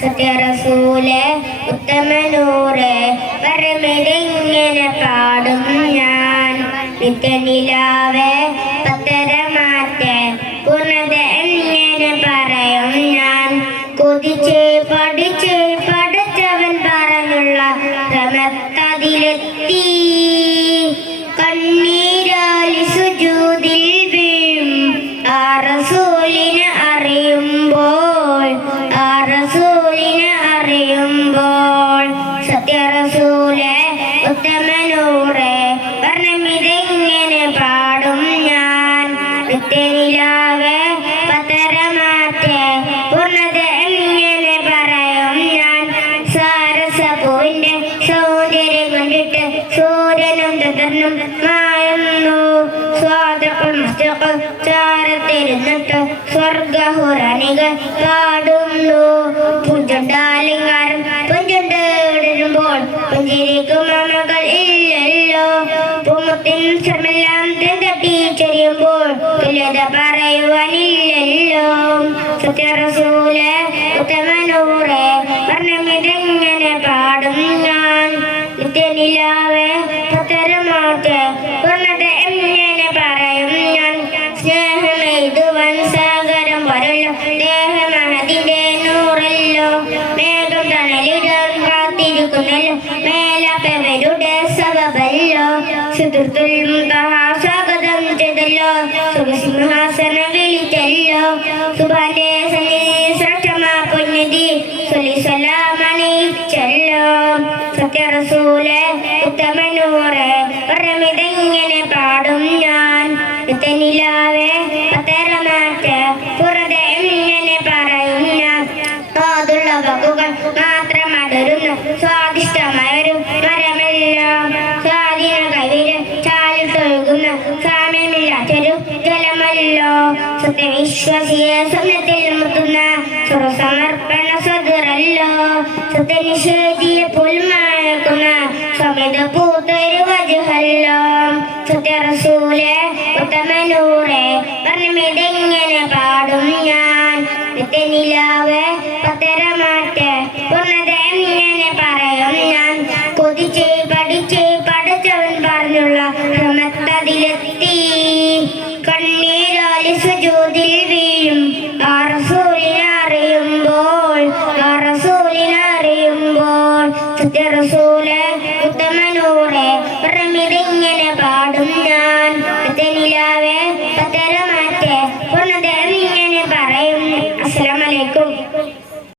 സത്യറസൂലെ ഉത്തമനൂറെ പരമിതിങ്ങനെ പാടും ഞാൻ. നിത്യനിലാവെ പത്തരമാറ്റെ പൂർണ്ണത എങ്ങനെ പറയും ഞാൻ. കൊതിച്ച് പഠിച്ച് പഠിച്ചവൻ പറഞ്ഞുള്ള ക്രമത്തതിലെത്തി. കണ്ണീരാലി സുജൂദിൽ വീഴും ആ റസൂലിനെ അറിയുമ്പോൾ, ആ റസൂലിനെ അറിയുമ്പോൾ. സത്യറസൂലെ ഉത്തമനൂറെ വർണ്ണമിതെങ്ങനെ പാടും ഞാൻ. നിത്യനിലാവെ പത്തരമാറ്റെ പൂർണ്ണത എങ്ങനെ പറയും ഞാൻ. സാരസപൂവിന്റെ സൗന്ദര്യം കണ്ടിട്ട് സൂര്യനും ചന്ദ്രനും മായുന്നു. ചാരത്തിരുന്നിട്ട് സ്വർഗഹുറാനികൾ പാടുന്നു. പുഞ്ചുണ്ടാലിങ്കാരം പുഞ്ചുണ്ടിടുമ്പോൾ പുഞ്ചിരിക്കും മമകൾ ഇല്ലല്ലോ. പൂമുത്തിൻ ശ്രമെല്ലാം തട്ടിച്ചെറിയുമ്പോൾ തുല്യത പറയുവാനില്ലല്ലോ. സത്യറസൂലെ ഉത്തമനൂറെ വർണ്ണമിതെങ്ങനെ പാടും ഞാൻ. നിത്യനിലാവെ പത്തരമാറ്റെ പൂർണ്ണത എങ്ങനെ പറയും ഞാൻ. സ്നേഹമെയ്തുവൻ സാഗരം വരല്ലോ, ദേഹമതിന്റെ നൂറല്ലോ. മേഘം തണലിടാൻ കാത്തിരിക്കുന്നല്ലോ, മേലപ്പവരുടെ സബബല്ലോ. സുഹൃത്തുൽ മുന്തഹാ സ്വാഗതം ചെയ്തല്ലോ, സുഖസിംഹാസനം വിളിച്ചല്ലോ. സുബാന്റെ സന്നിധി ശ്രേഷ്ഠമാ പുണ്യതി സലാമണിച്ചല്ലോ. സത്യറസൂലെ ഉത്തമനൂറെ വർണ്ണമിതെങ്ങനെ പാടും ഞാൻ. നിത്യനിലാവെ പത്തരമാറ്റെ പൂർണ്ണത എങ്ങനെ പറയും ഞാൻ. തോതുള്ള വാക്കുകൾ മാത്രം അടരുന്ന സ്വാദിഷ്ടമായൊരു മരമല്ലോ. സ്വാധീന കവിര് ചാലിൽ തൊഴുകുന്ന സാമ്യമില്ലാത്തൊരു ജലമല്ലോ. സത്യവിശ്വാസിയെ സ്വപ്നത്തിൽ മുത്തുന്ന സർവസമർപ്പണ സദുറല്ലോ. സത്യനിഷേധിയെ പുൽമഴക്കുന്ന സമയത്ത് പൂത്തൊരു വജുഹല്ലോ. സത്യറസൂലെ ഉത്തമനൂറെ വർണ്ണമിതെങ്ങനെ പാടും ഞാൻ. നിത്യനിലാവെ പത്തരമാറ്റെ പൂർണ്ണത എങ്ങനെ പറയും ഞാൻ. കൊതിച്ച് പഠിച്ച് പഠിച്ചവൻ പറഞ്ഞുള്ള ക്രമത്തതിലെത്തി. കണ്ണീരാലി സുജൂദിൽ വീഴും ആ റസൂലിനെ അറിയുമ്പോൾ, ആ റസൂലിനെ അറിയുമ്പോൾ. സത്യറസൂലെ